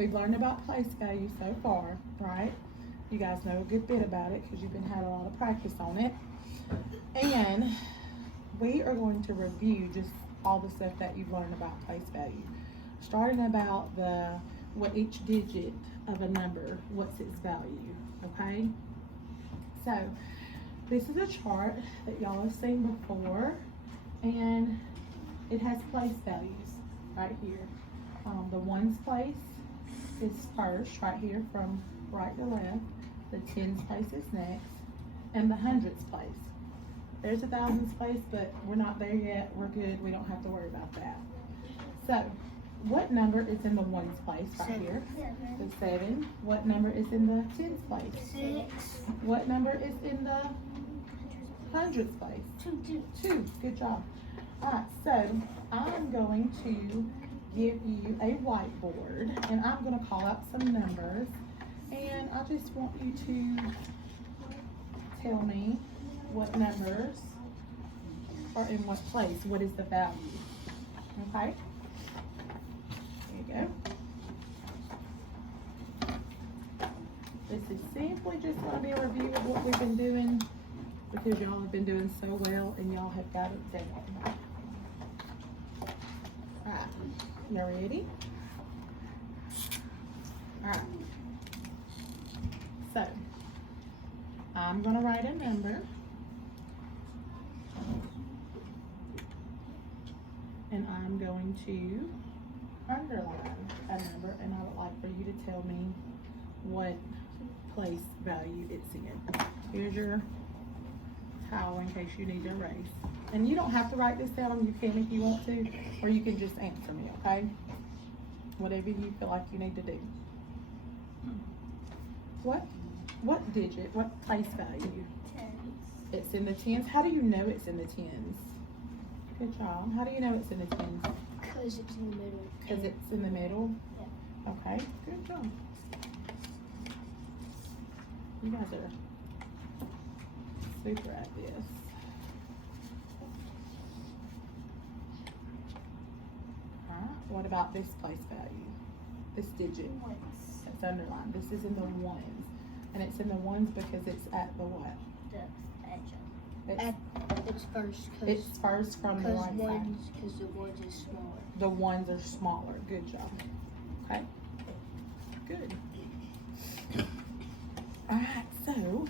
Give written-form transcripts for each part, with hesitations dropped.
we've learned about place value so far, right? You guys know a good bit about it because you've been had a lot of practice on it. And we are going to review just all the stuff that you've learned about place value. Starting about what each digit of a number, what's its value, okay? So this is a chart that y'all have seen before, and it has place values right here. The ones place is first, right here from right to left. The tens place is next, and the hundreds place. There's a thousands place, but we're not there yet. We're good. We don't have to worry about that. So, what number is in the ones place right here? The 7. What number is in the tens place? 6. What number is in the hundreds place? 2. 2. Good job. Alright, so I'm going to give you a whiteboard, and I'm going to call out some numbers, and I just want you to tell me what numbers are in what place. What is the value? Okay? There you go. This is simply just going to be a review of what we've been doing because y'all have been doing so well and y'all have got it down. Alright, y'all ready? Alright. So, I'm going to write a number. And I'm going to underline a number, and I would like for you to tell me what place value it's in. Here's your towel in case you need to erase. And you don't have to write this down. You can if you want to, or you can just answer me, okay? Whatever you feel like you need to do. What digit, what place value? 10. It's in the tens. How do you know it's in the tens? Good job. How do you know it's in the tens? Because it's in the middle. Because it's in the middle? Yeah. Okay, good job. You guys are super at this. Alright, what about this place value? This digit? Ones. It's underlined. This is in the ones. And it's in the ones because it's at the what? The edge of It's, It's first. it's first from the right side. Because the ones is smaller. The ones are smaller. Good job. Okay. Good. Alright, so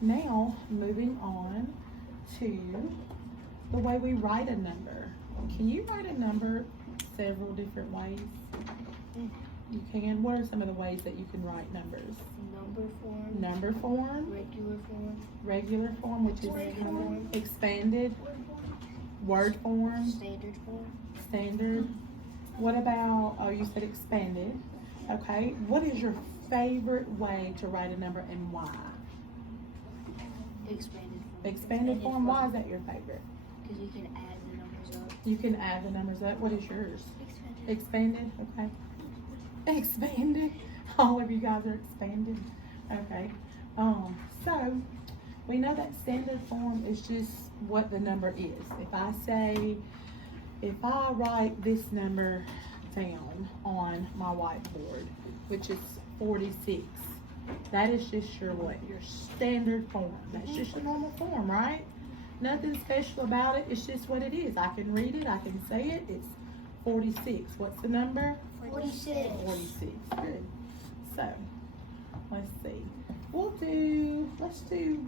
now moving on to the way we write a number. Can you write a number several different ways? You can. What are some of the ways that you can write numbers? Number form. Number form, Regular form. regular form, which is Word form. expanded, word form, Standard form. standard. What about, oh, you said expanded. Okay, what is your favorite way to write a number and why? Expanded form. Expanded form, why is that your favorite? Because you can add the numbers up. You can add the numbers up. What is yours? Expanded, okay. Expanded. All of you guys are expanded. Okay. So we know that standard form is just what the number is. If I write this number down on my whiteboard, which is 46, that is just your what? Your standard form. That's just your normal form, right? Nothing special about it. It's just what it is. I can read it. I can say it. It's 46. What's the number? 46. 46. Good. So, let's see. Let's do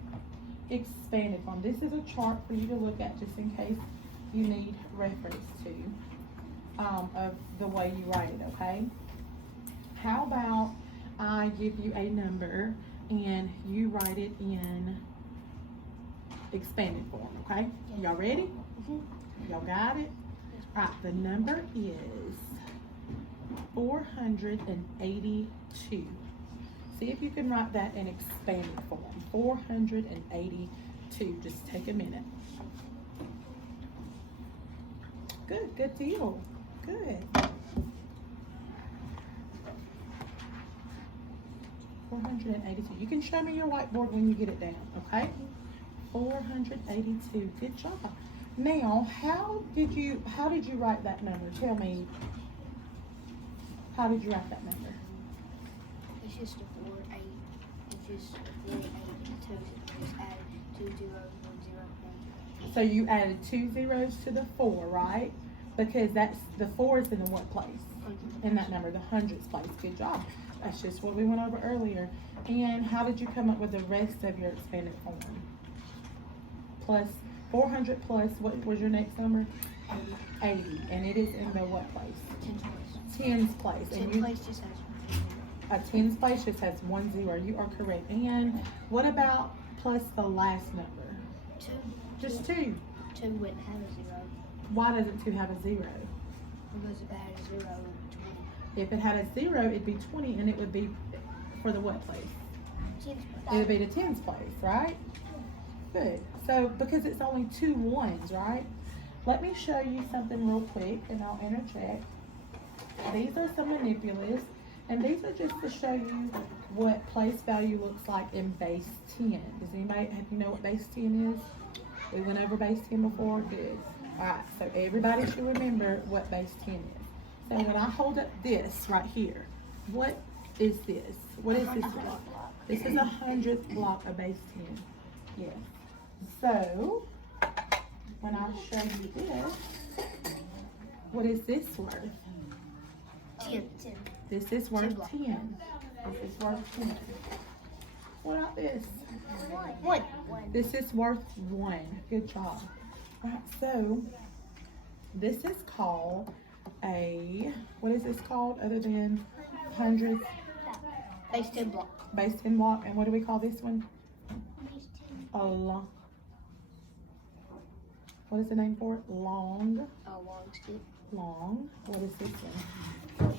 expanded form. This is a chart for you to look at just in case you need reference to of the way you write it, okay? How about I give you a number and you write it in expanded form, okay? Y'all ready? Y'all got it? All right, the number is 482. See if you can write that in expanded form. 482. Just take a minute. Good deal. Good. 482. You can show me your whiteboard when you get it down, okay? 482. Good job. Now, how did you write that number? Tell me, how did you write that number? It's just a 4, 8. It's just a 4, 8, and a 2. So we just added 2 zeros, 1 0, 1 0. So you added 2 zeros to the 4, right? Because that's the 4 is in the what place? In that number, the hundredths place. Good job. That's just what we went over earlier. And how did you come up with the rest of your expanded form? Plus 400 plus, what was your next number? 80. And it is in the what place? 10 place. Tens place. And 10 place just has 1 a tens place just has 1 0. You are correct. And what about plus the last number? 2. Just 2. 2 wouldn't have a 0. Why doesn't 2 have a 0? Because if it had a 0, 20. If it had a 0, it'd be 20, and it would be for the what place? 10 It would be the tens place, right? Good. So, because it's only 2 ones, right? Let me show you something real quick, and I'll interject. These are some manipulatives, and these are just to show you what place value looks like in base 10. Does anybody you know what base 10 is? We went over base 10 before. Good. All right. So everybody should remember what base 10 is. So when I hold up this right here, what is this? What is this block? This is 100th block of base 10. Yes. So when I show you this, what is this worth? 10. This is worth 10. 10. This is worth 10. What about this? 1. This is worth 1. Good job. Right, so this is called a, what is this called other than hundredths? Base 10 block. Base 10 block. And what do we call this one? A long. What is the name for it? Long. A long stick. Long. What is this one?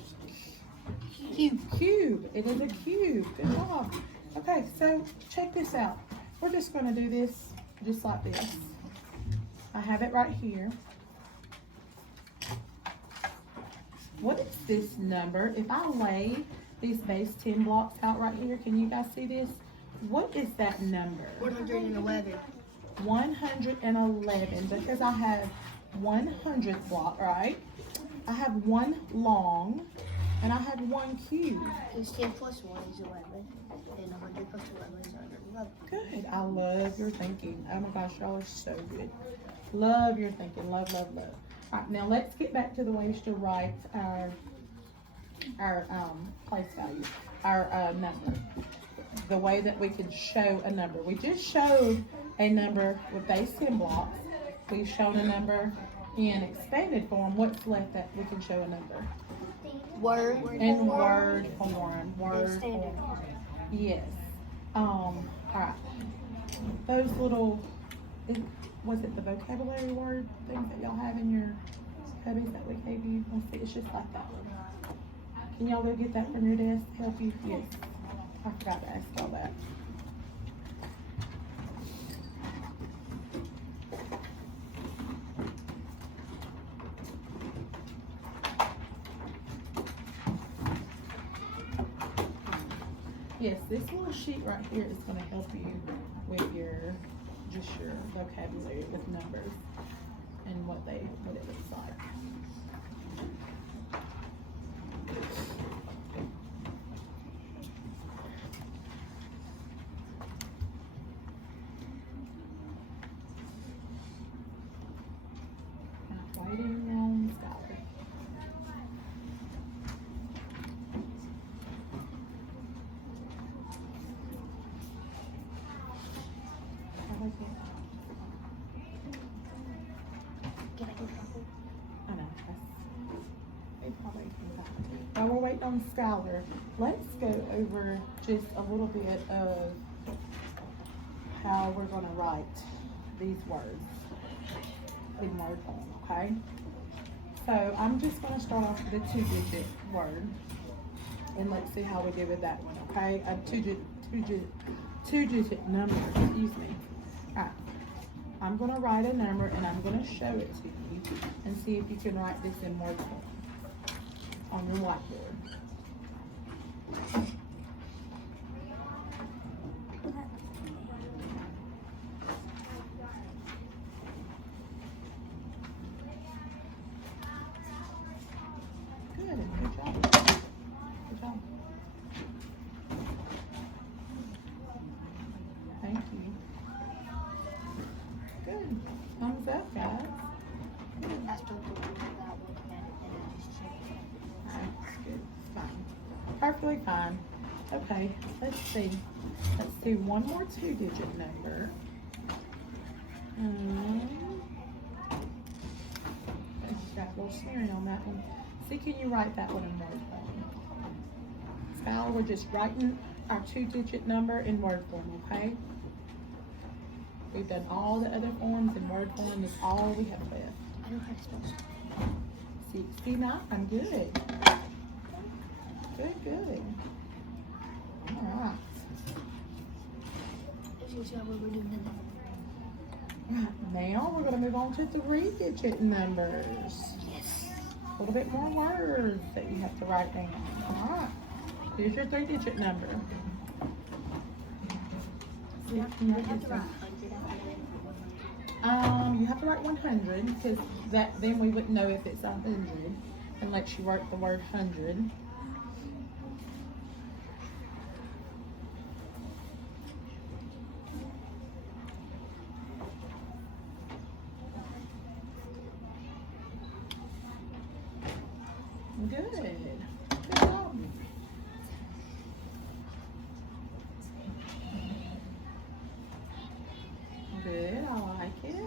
Cube. Cube. It is a cube. Good job. Okay, so check this out. We're just going to do this just like this. I have it right here. What is this number? If I lay these base 10 blocks out right here, can you guys see this? What is that number? 111. 111, because I have 100th block, right? I have 1 long, and I have 1 cube. Because 10 plus 1 is 11. And 100 plus 11 is 111. Good. I love your thinking. Oh my gosh, y'all are so good. Love your thinking. Love, love, love. All right, now let's get back to the ways to write our place value, our number. The way that we can show a number. We just showed a number with base 10 blocks. We've shown a number in expanded form. What's left that we can show a number? Word. In word form. Word standard. form. Yes. All right. Those little, was it the vocabulary word things that y'all have in your cubbies that we gave you? Let's see, it's just like that one. Can y'all go get that from your desk? Help you? Yes. I forgot to ask y'all that. Yes, this little sheet right here is going to help you with your vocabulary with numbers and what it looks like. Writing on Scholar. I know. They probably can talk. While we're waiting on Scholar, let's go over just a little bit of how we're going to write these words in word form, okay? So I'm just going to start off with a 2-digit word, and let's see how we do with that one, okay? A two-digit number, excuse me. All right. I'm going to write a number, and I'm going to show it to you, and see if you can write this in word form on your whiteboard. Good job. Good job. Thumbs up, guys. I still don't do without looking at it, and I just check it. That's good. Fine. Perfectly fine. Okay, let's see. Let's do one more 2-digit number. It's got a little smearing on that one. See, can you write that one in word form? Skylar, we're just writing our 2-digit number in word form, okay? We've done all the other forms in word form. That's all we have left. I know how to spell stuff. 69. Good. Good. All right. This is how we're doing it. Right, now we're going to move on to 3-digit numbers. Yes. A little bit more words that you have to write down. All right. Here's your 3-digit number. I have to write 100 after that. You have to write 100 because then we wouldn't know if it's 100 unless you wrote the word 100. Good. Good job. Good. I like it.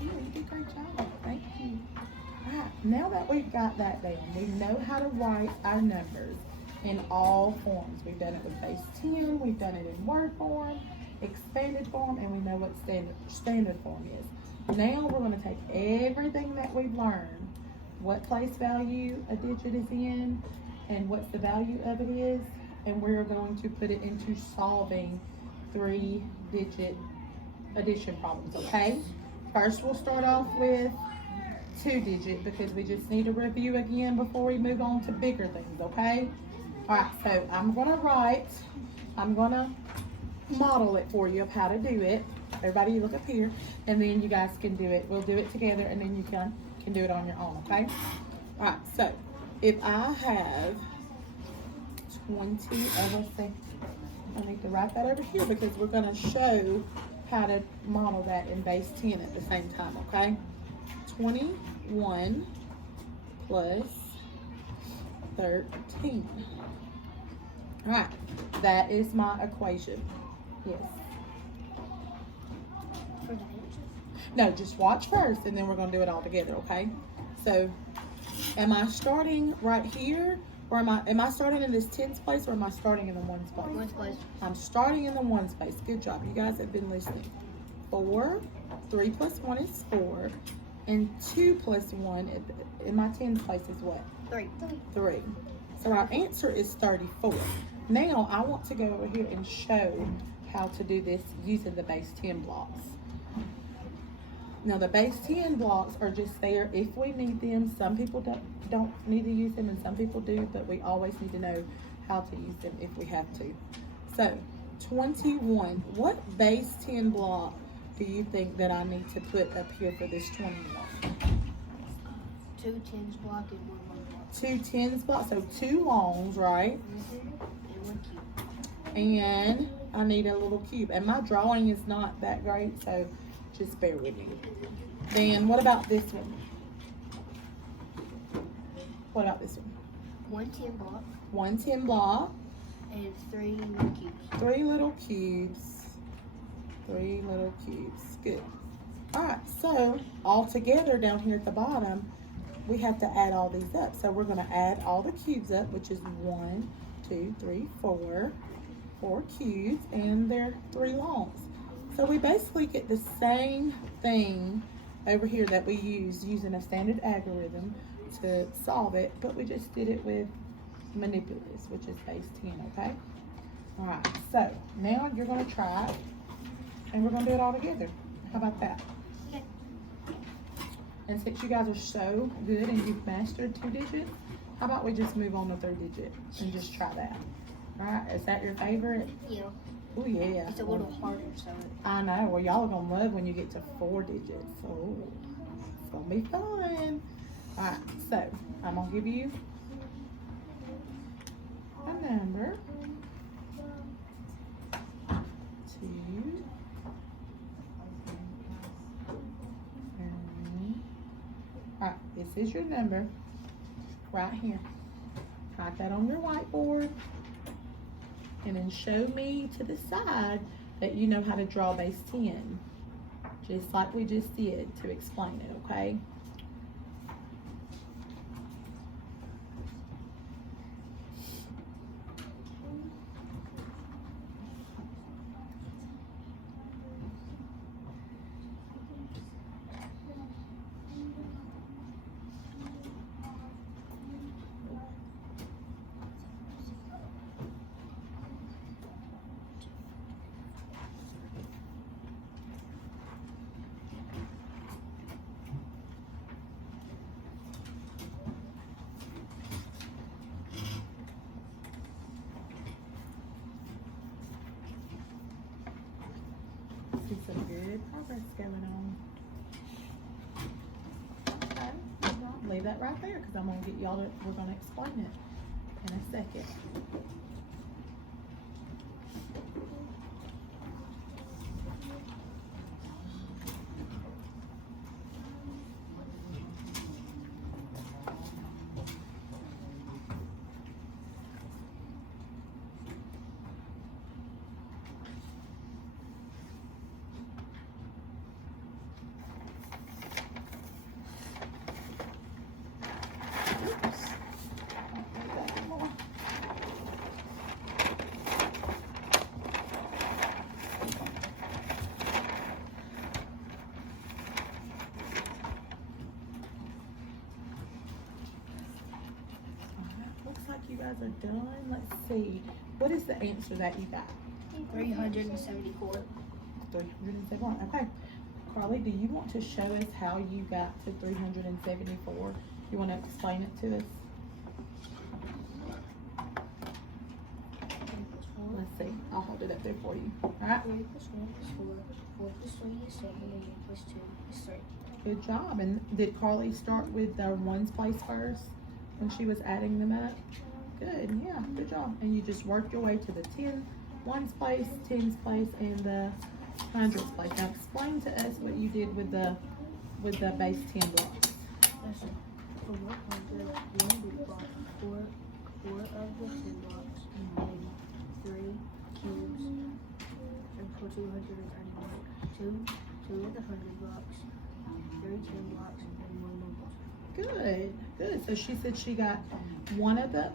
You did a great job. Thank you. Alright, now that we've got that down, we know how to write our numbers in all forms. We've done it with base 10, we've done it in word form, expanded form, and we know what standard form is. Now we're going to take everything that we've learned, what place value a digit is in, and what the value of it is, and we're going to put it into solving 3-digit addition problems, okay? First, we'll start off with 2-digit because we just need to review again before we move on to bigger things, okay? All right, so I'm gonna model it for you of how to do it. Everybody look up here, and then you guys can do it. We'll do it together, and then you can do it on your own, okay? All right, so if I have 20, let's see, I need to write that over here because we're gonna show how to model that in base 10 at the same time, okay? 21 plus 13. All right, that is my equation. Yes. For the answers? No, just watch first, and then we're gonna do it all together, okay? So, am I starting right here, or am I starting in this tens place, or am I starting in the ones place? Ones place. I'm starting in the ones place. Good job, you guys have been listening. 4, 3 plus 1 is 4, and 2 plus 1 in my tens place is what? 3. 3. So our answer is 34. Now I want to go over here and show how to do this using the base 10 blocks. Now the base 10 blocks are just there if we need them. Some people don't need to use them, and some people do, but we always need to know how to use them if we have to. So 21, what base 10 block do you think that I need to put up here for this 21? 2 tens block and 1 1 block. 2 tens blocks, so 2 longs, right? And 1 cube. And I need a little cube. And my drawing is not that great, so just bear with me. Then what about this one? What about this one? 1 10 block 1 10 block, and 3 little cubes. 3 little cubes. 3 little cubes. Good. All right, so all together down here at the bottom, we have to add all these up. So we're going to add all the cubes up, which is 1, 2, 3, 4. 4 cubes, and they're 3 longs. So we basically get the same thing over here that we use using a standard algorithm to solve it, but we just did it with manipulatives, which is base 10, okay? All right, so now you're going to try it, and we're going to do it all together. How about that? Okay. And since you guys are so good and you've mastered 2 digits, how about we just move on to 3-digit and just try that? All right, is that your favorite? Yeah. Oh yeah. It's a little harder, so I know. Well, y'all are gonna love when you get to 4 digits. Oh, it's gonna be fun. All right, so I'm gonna give you a number. Alright, this is your number right here. Write that on your whiteboard. And then show me to the side that you know how to draw base 10. Just like we just did to explain it, okay? See some good progress going on. Okay, well, leave that right there because I'm gonna get y'all to, we're gonna explain it in a second. Looks like you guys are done. Let's see. What is the answer that you got? 374. 371. Okay. Carly, do you want to show us how you got to 374? You want to explain it to us? Let's see. I'll hold it up there for you. All right. 3 plus 1 is 4. 4 plus 3 is 7. And 8 plus 2 is 3. Good job. And did Carly start with the ones place first when she was adding them up? Good. Yeah. Good job. And you just worked your way to the 10 ones place, tens place, and the hundreds place. Now explain to us what you did with the base 10 blocks. Listen, for 100, we bought 4 of the 10 blocks and 3 cubes. And for 231, 2 of the 100 blocks, 3 10 blocks, and 1 multiple. Good. Good. So she said she got 1 of the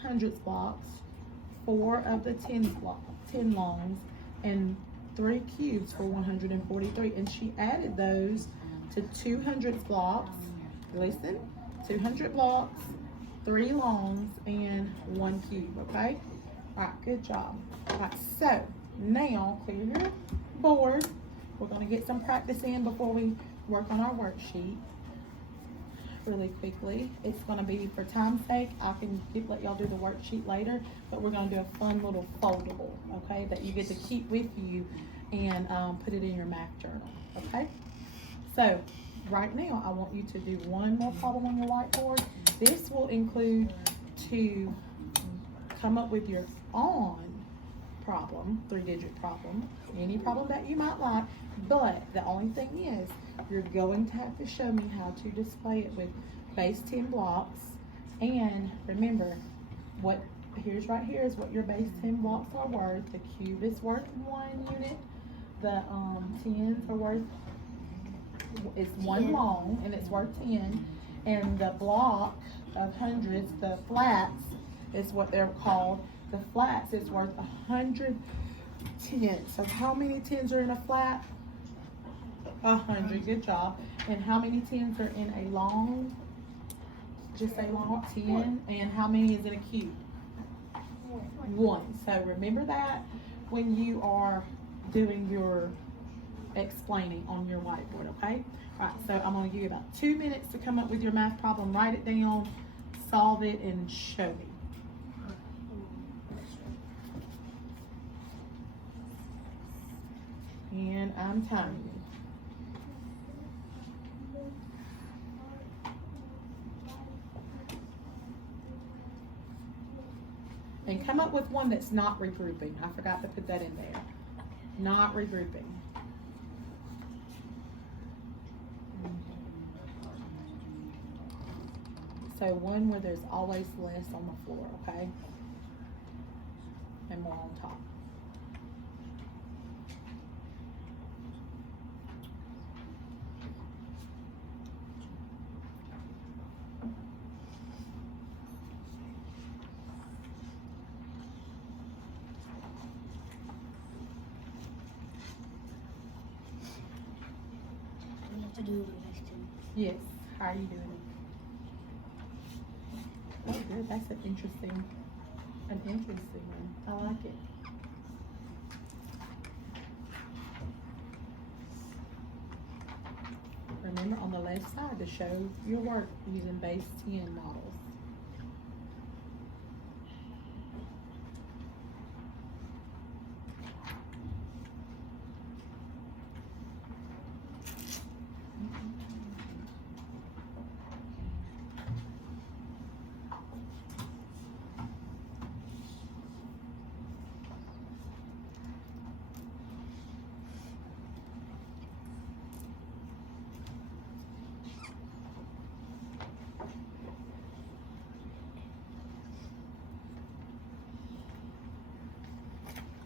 hundreds blocks, 4 of the 10 longs, and 3 cubes for 143. And she added those to 200 blocks. Listen, 200 blocks, 3 longs, and 1 cube. Okay. All right. Good job. All right. So now clear your board. We're gonna get some practice in before we work on our worksheet. Really quickly. It's going to be, for time's sake, I can let y'all do the worksheet later, but we're going to do a fun little foldable, okay, that you get to keep with you and put it in your math journal, okay? So right now I want you to do one more problem on your whiteboard. This will include to come up with your own problem, 3-digit problem, any problem that you might like, but the only thing is you're going to have to show me how to display it with base 10 blocks. And remember, what here's right here is what your base 10 blocks are worth. The cube is worth 1 unit. The tens are worth, it's 1 long and it's worth 10. And the block of hundreds, the flats is what they're called. The flats is worth 100 tens. So how many tens are in a flat? 100. Good job. And how many tens are in a long? Just a long 10. And how many is in a cube? 1. So remember that when you are doing your explaining on your whiteboard, okay? All right, so I'm going to give you about 2 minutes to come up with your math problem, write it down, solve it, and show me. And I'm timing you. And come up with one that's not regrouping. I forgot to put that in there. Not regrouping. So one where there's always less on the floor, okay? And more on top. We have to do the next two. Yes. How are you doing it? Oh, good. That's an interesting one. I like it. Remember on the left side to show your work using base 10 models.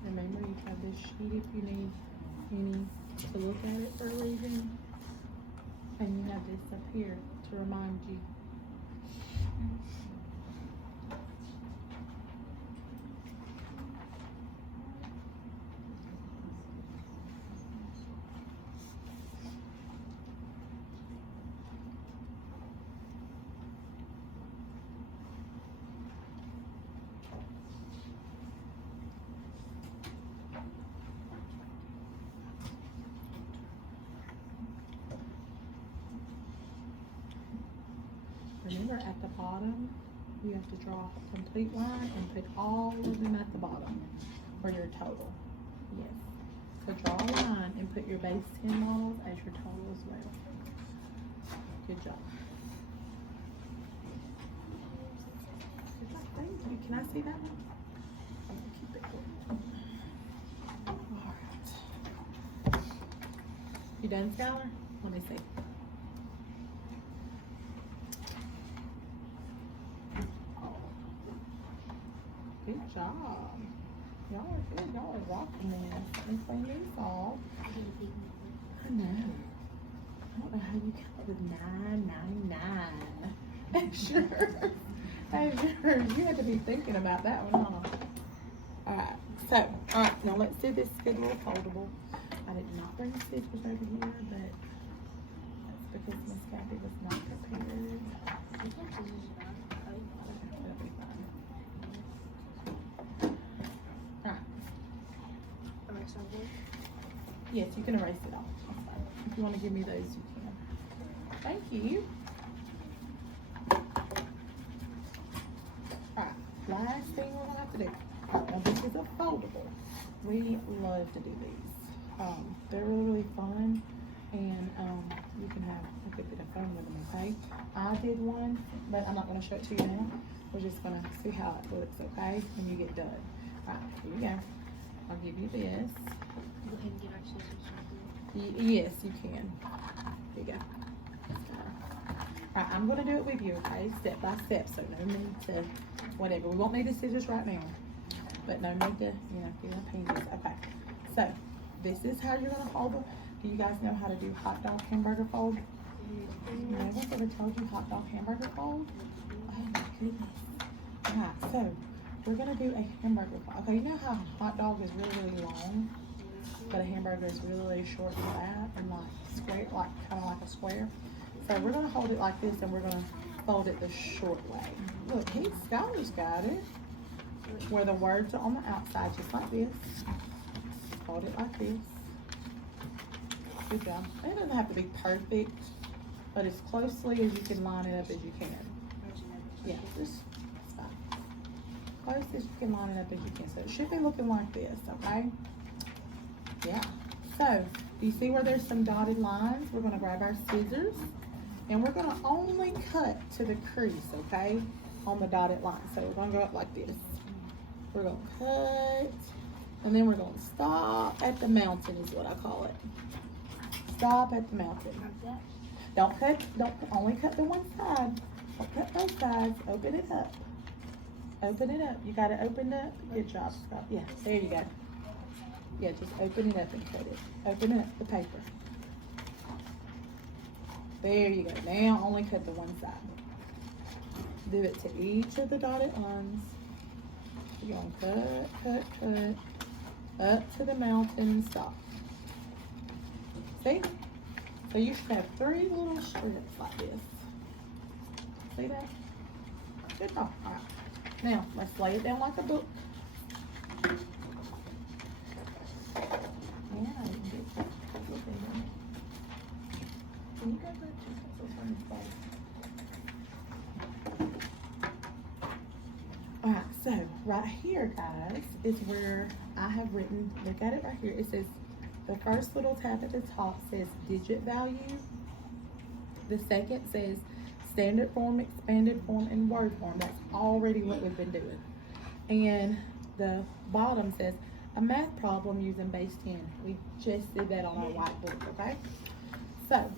Remember, you have this sheet if you need any to look at it for a reason. And you have this up here to remind you. Remember, at the bottom, you have to draw a complete line and put all of them at the bottom for your total. Yes. So draw a line and put your base 10 models as your total as well. Good job. Good job. Thank you. Can I see that one? I'm gonna keep it going. All right. You done, Skylar? Let me see. Good job. Y'all are good. Y'all are rocking this. And clean these off. I know. I don't know how you come up with 999. Sure. Hey, sure. You had to be thinking about that one, huh? Alright. So, alright. Now let's do this good little foldable. I did not bring scissors over here, but that's because Miss Kathy was not prepared. That'll be fine. Yes, you can erase it off. If you want to give me those, you can. Thank you. Alright, last thing we're going to have to do. Now this is a foldable. We love to do these. They're really, really fun. And you can have a good bit of fun with them, okay? I did one, but I'm not going to show it to you now. We're just going to see how it looks, okay? When you get done. Alright, here we go. I'll give you this. Go ahead and get our scissors. Yes, you can. Here you go. Alright, I'm going to do it with you, okay? Step by step, so no need to, whatever. We won't need the scissors right now. But no need to, you know, get a penis. Okay. So, this is how you're going to hold them. Do you guys know how to do hot dog hamburger fold? No one's ever told you hot dog hamburger fold? Oh my goodness. Alright, so we're gonna do a hamburger fold. Okay, you know how a hot dog is really, really long, but a hamburger is really, really short and flat and like square, like kind of like a square. So we're gonna hold it like this, and we're gonna fold it the short way. Look, Skylar's got it. Where the words are on the outside, just like this. Fold it like this. Good job. It doesn't have to be perfect, but as closely as you can line it up as you can. Yeah, just fine. Close as you can line it up as you can. So it should be looking like this, okay? Yeah. So, do you see where there's some dotted lines? We're gonna grab our scissors, and we're gonna only cut to the crease, okay? On the dotted line. So we're gonna go up like this. We're gonna cut, and then we're gonna stop at the mountain is what I call it. Stop at the mountain. Don't only cut the one side. Don't cut both sides. Open it up. Open it up. You got it opened up? Good job, Scott. Yeah, there you go. Yeah, just open it up and cut it. Open up the paper. There you go. Now only cut the one side. Do it to each of the dotted lines. You're gonna cut, up to the mountain and stop. See? So you should have 3 little strips like this. See that? Good job. All right. Now, let's lay it down like a book. Man, I didn't get that. Can you go back to this on this side? Alright, so right here, guys, is where I have written, look at it right here. It says, the first little tab at the top says digit value. The second says standard form, expanded form, and word form. That's already what we've been doing. And the bottom says a math problem using base 10. We just did that on our whiteboard, okay? So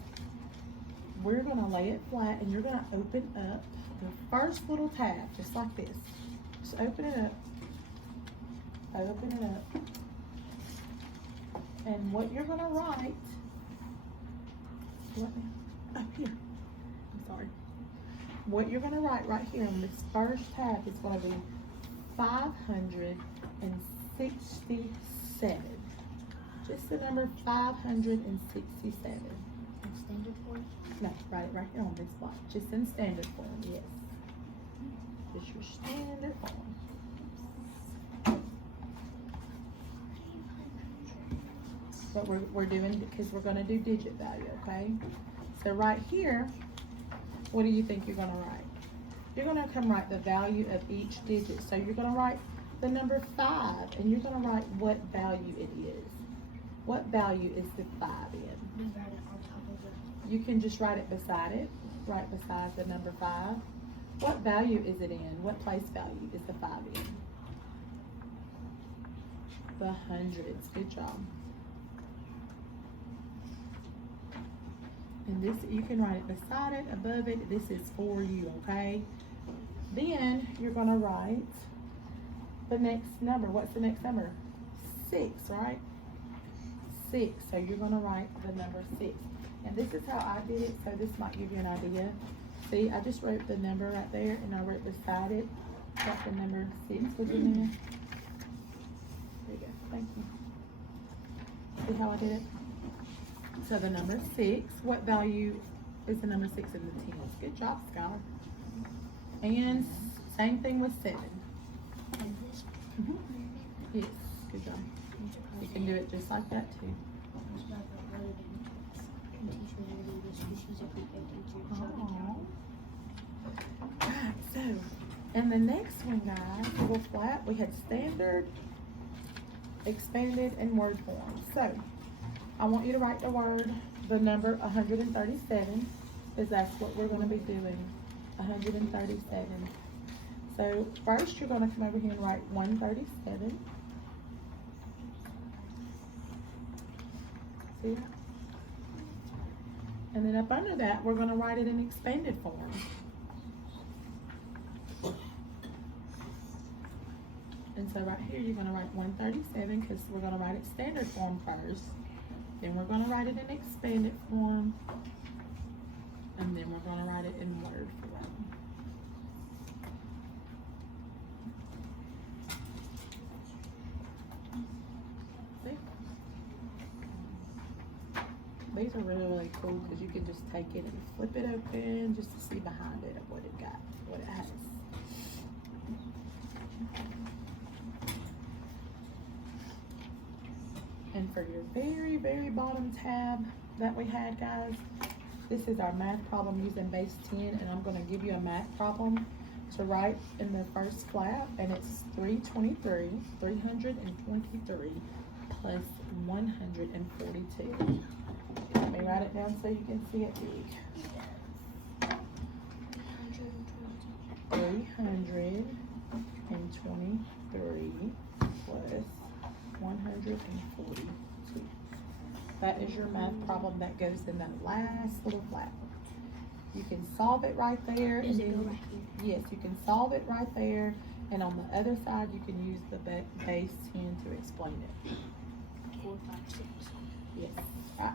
we're gonna lay it flat and you're gonna open up the first little tab, just like this. Just open it up. Open it up. And what you're gonna write, oh here, I'm sorry. What you're gonna write right here on this first tab is gonna be 567. Just the number 567. In standard form? No, write it right here on this block. Just in standard form, yes. Just your standard form. But we're doing, because we're gonna do digit value, okay? So right here, what do you think you're gonna write? You're gonna come write the value of each digit. So you're gonna write the number 5, and you're gonna write what value it is. What value is the 5 in? We write it on top of it. You can just write it beside it, right beside the number 5. What value is it in? What place value is the 5 in? The hundreds. Good job. And this, you can write it beside it, above it. This is for you, okay? Then you're gonna write the next number. What's the next number? 6, right? 6. So you're gonna write the number 6. And this is how I did it, so this might give you an idea. See, I just wrote the number right there, and I wrote beside it, got the number 6 was in there. There you go, thank you. See how I did it? So the number 6, what value is the number 6 in the tens? Good job, Skylar. And same thing with 7. And this. Yes, good job. You can do it just like that too. Alright, so, and the next one, guys, little flat, we had standard, expanded, and word form. So, I want you to write the number 137, because that's what we're going to be doing, 137. So, first you're going to come over here and write 137. See that? And then up under that, we're going to write it in expanded form. And so right here, you're going to write 137 because we're going to write it standard form first. Then we're going to write it in expanded form. And then we're going to write it in word form. See? These are really, really cool because you can just take it and flip it open just to see behind it of what it got, what it has. And for your very, very bottom tab that we had, guys, this is our math problem using base 10, and I'm going to give you a math problem to write in the first flap, and it's 323 plus 142. Let me write it down so you can see it big. 323 plus 142. That is your math problem that goes in that last little flap. You can solve it right there. Does and it go then- right here? Yes, you can solve it right there, and on the other side, you can use the base 10 to explain it. 4, 5, 6. Yes, right.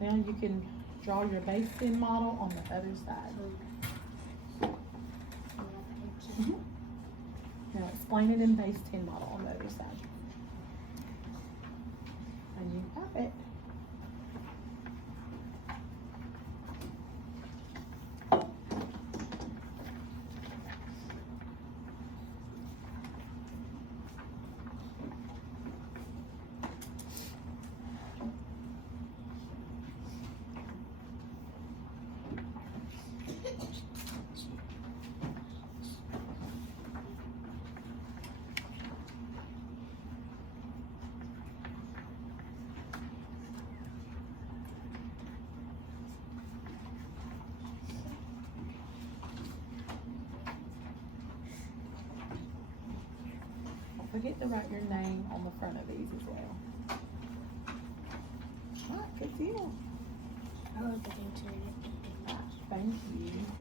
Now you can draw your base 10 model on the other side. Mhm. Now explain it in base 10 model on the other side. And you have it. Don't forget to write your name on the front of these as well. Alright, good deal. I love the answer. Thank you.